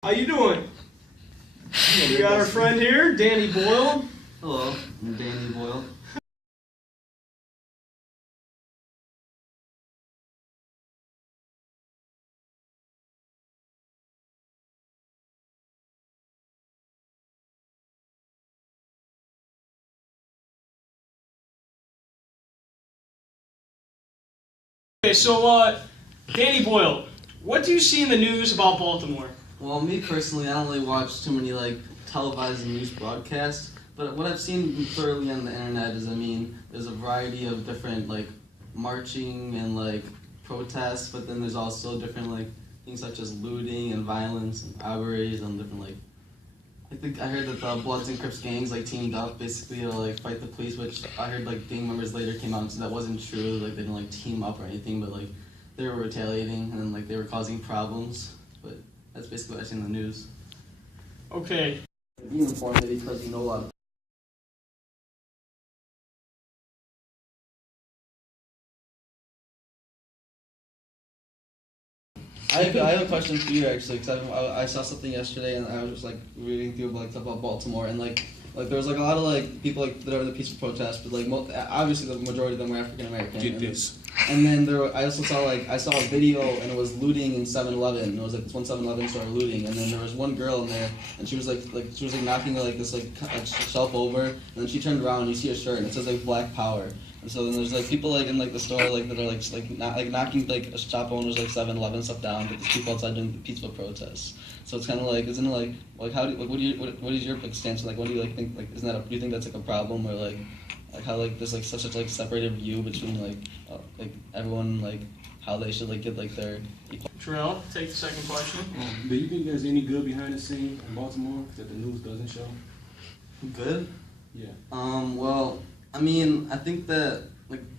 How you doing? We got our friend here, Danny Boyle. Hello, I'm Danny Boyle. Okay, so Danny Boyle, what do you see in the news about Baltimore? Well, me personally, I don't really watch too many televised news broadcasts, but what I've seen thoroughly on the internet is, there's a variety of different marching and protests, but then there's also different things such as looting and violence and robberies and different I think I heard that the Bloods and Crips gangs teamed up basically to fight the police, which I heard gang members later came out and said that wasn't true. They didn't team up or anything, but they were retaliating and they were causing problems. But that's basically what I seen in the news. Okay. Being informed because you know a lot of. I have a question for you actually, because I saw something yesterday and I was just reading through stuff about Baltimore and there was a lot of people that are in the peaceful protest, but obviously the majority of them were African American. Get this. And then I also saw I saw a video and it was looting in 7-Eleven. And it was this one 7-Eleven store looting, and then there was one girl in there and she was knocking this shelf over, and then she turned around and you see a shirt and it says Black Power. And so then there's people in the store that are knocking a shop owners 7-Eleven stuff down, but there's people outside doing peaceful protests. So it's kind of isn't it how do what is your stance? What do you think isn't that do you think that's a problem, or how there's such a separated view between everyone how they should get their equal. Travelle, take the second question. Do you think there's any good behind the scenes in Baltimore that the news doesn't show? Good? Yeah. Well, I think that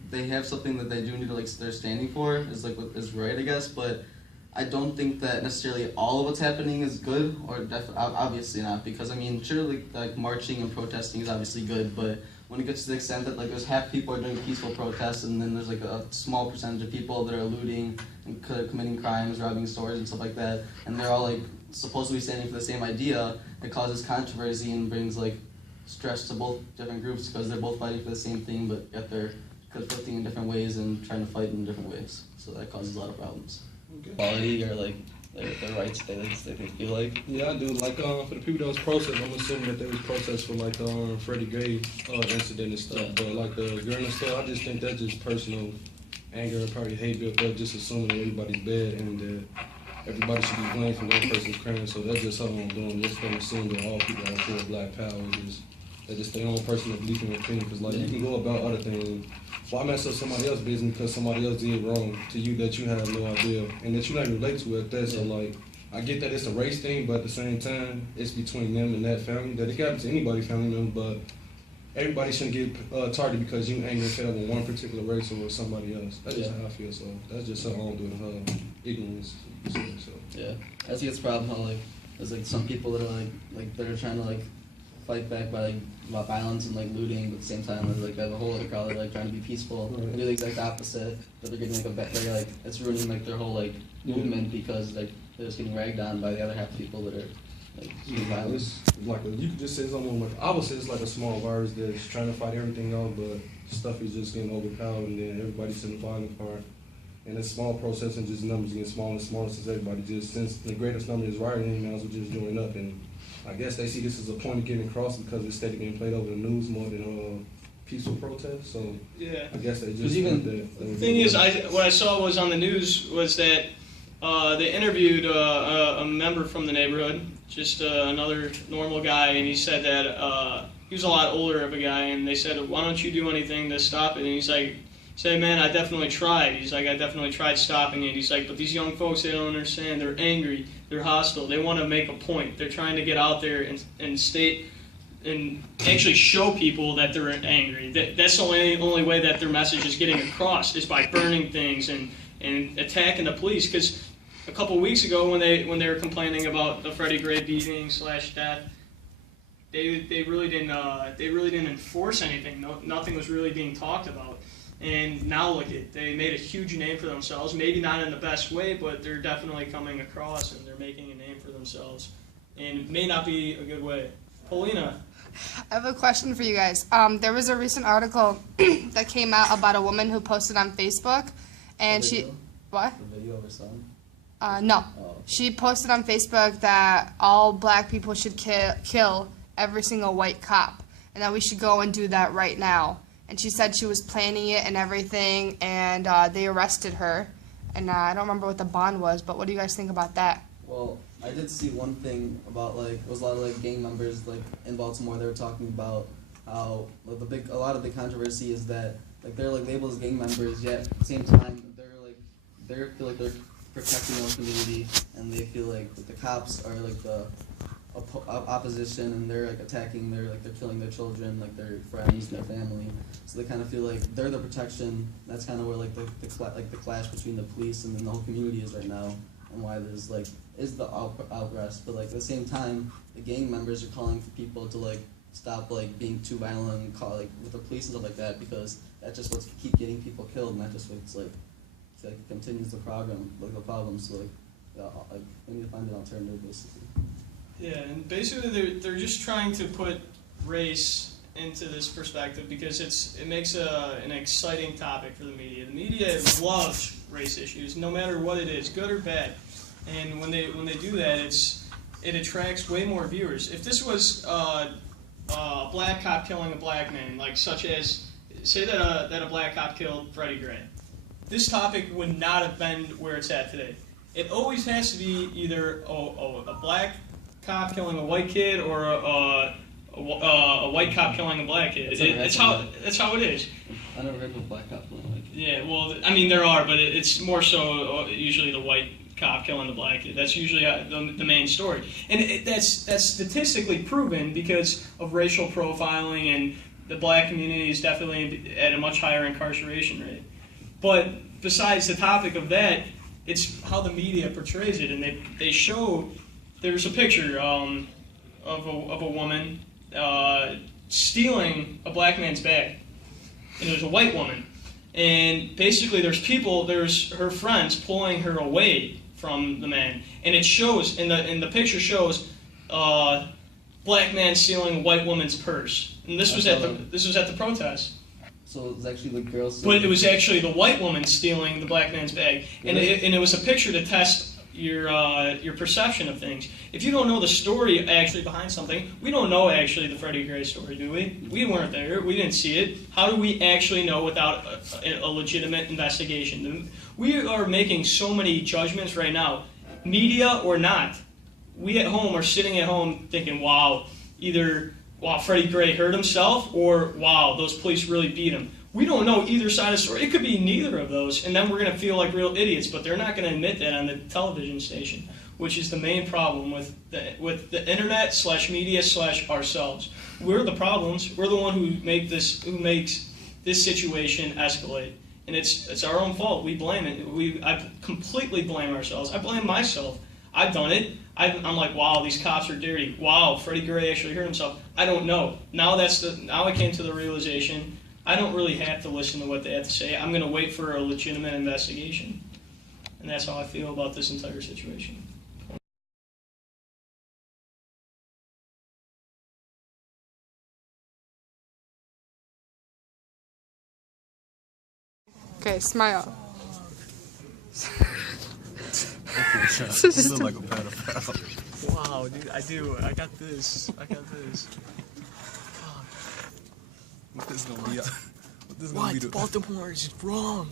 they have something that they do need to they're standing for is what is right, I guess, but I don't think that necessarily all of what's happening is good, or obviously not, because surely marching and protesting is obviously good, but when it gets to the extent that there's half people are doing peaceful protests and then there's a small percentage of people that are looting and committing crimes, robbing stores and stuff like that, and they're all supposed to be standing for the same idea, it causes controversy and brings stress to both different groups because they're both fighting for the same thing, but yet they're conflicting in different ways and trying to fight in different ways. So that causes a lot of problems. Okay. Quality or their rights they feel like. Yeah, I do. For the people that was protesting, I'm assuming that they was protesting for the Freddie Gray incident and stuff. Yeah. But the girl and stuff, I just think that's just personal anger and probably hate built up, just assuming that everybody's bad and that everybody should be blamed for one person's crime. So that's just something I'm doing. Just don't assume that all people are for Black Power. That's just their own personal belief and opinion. Because you can go about other things. Why mess up somebody else's business because somebody else did wrong to you that you have no idea and that you not relate to at that? So I get that it's a race thing, but at the same time, it's between them and that family. That it can happen to anybody's family member, but everybody shouldn't get targeted because you angry and fed up with one particular race or somebody else. That's just how I feel. So that's just something I don't do in her ignorance. So. Yeah, I think it's a problem how there's some people that are that are trying to fight back by about violence and looting, but at the same time they have a whole other crowd that are trying to be peaceful and do the exact opposite. That they're getting it's ruining their whole movement because they're just getting ragged on by the other half of people that are doing violence. You could just say something I would say it's a small virus that's trying to fight everything else, but stuff is just getting overpowered and then everybody's in the violent part. And it's small process and just numbers getting smaller and smaller since the greatest number is rioting emails are just joining up, and I guess they see this as a point of getting across because it's steady being played over the news more than peaceful protests. So yeah, I guess they just think that. The thing is, what I saw was on the news was that they interviewed a member from the neighborhood, just another normal guy, and he said that he was a lot older of a guy, and they said, "Why don't you do anything to stop it?" And he's like, "Say, man, I definitely tried." He's like, "I definitely tried stopping it." He's like, "But these young folks, they don't understand. They're angry. They're hostile. They want to make a point. They're trying to get out there and state and actually show people that they're angry. That's the only way that their message is getting across is by burning things and attacking the police." Because a couple of weeks ago, when they were complaining about the Freddie Gray beating / death, they really didn't enforce anything. Nothing was really being talked about. And now look at, they made a huge name for themselves. Maybe not in the best way, but they're definitely coming across and they're making a name for themselves. And it may not be a good way. Paulina. I have a question for you guys. There was a recent article that came out about a woman who posted on Facebook, and what? The video of her son? No. Oh. She posted on Facebook that all black people should kill every single white cop, and that we should go and do that right now. And she said she was planning it and everything, and they arrested her. And I don't remember what the bond was, but what do you guys think about that? Well, I did see one thing about it was a lot of gang members in Baltimore. They were talking about how a lot of the controversy is that they're labeled as gang members, yet at the same time they feel like they're protecting their community, and they feel like the cops are the opposition, and they're attacking they're killing their children, their friends, their family. So they kind of feel like they're the protection. That's kind of where the clash between the police and then the whole community is right now, and why there's is the outburst. But at the same time, the gang members are calling for people to stop being too violent and call with the police and stuff like that, because that's just what's keep getting people killed, and that just what's continues the problem. So we need to find an alternative basically. Yeah, and basically they're just trying to put race into this perspective because it makes an exciting topic for the media. The media loves race issues, no matter what it is, good or bad. And when they do that, it attracts way more viewers. If this was a black cop killing a black man, such as say that a black cop killed Freddie Gray, this topic would not have been where it's at today. It always has to be either a black cop killing a white kid or a white cop killing a black kid. That's how it is. I never heard of a black cop killing a white kid. Yeah, well, I mean there are, but it's more so usually the white cop killing the black kid. That's usually the main story, and that's statistically proven because of racial profiling, and the black community is definitely at a much higher incarceration rate. But besides the topic of that, it's how the media portrays it, and they show. There's a picture of a woman stealing a black man's bag, and there's a white woman, and basically there's her friends pulling her away from the man, and it shows in the picture shows black man stealing a white woman's purse, and this was at the protest. So it was actually the girls. But it was actually the white woman stealing the black man's bag, and it was a picture to test your perception of things. If you don't know the story actually behind something, we don't know actually the Freddie Gray story, do we? We weren't there. We didn't see it. How do we actually know without a legitimate investigation? We are making so many judgments right now, media or not. We at home are sitting at home thinking, wow, either Freddie Gray hurt himself, or wow, those police really beat him. We don't know either side of the story. It could be neither of those, and then we're going to feel like real idiots, but they're not going to admit that on the television station, which is the main problem with the internet / media / ourselves. We're the problems. We're the one who makes this situation escalate, and it's our own fault. We blame it. I completely blame ourselves. I blame myself. I've done it. I'm like, wow, these cops are dirty. Wow, Freddie Gray actually hurt himself. I don't know. Now I came to the realization I don't really have to listen to what they have to say. I'm going to wait for a legitimate investigation. And that's how I feel about this entire situation. Okay, smile. You look like a pedophile. Wow, dude, I do. I got this. What this gonna be? What this gonna What? be? Baltimore is wrong.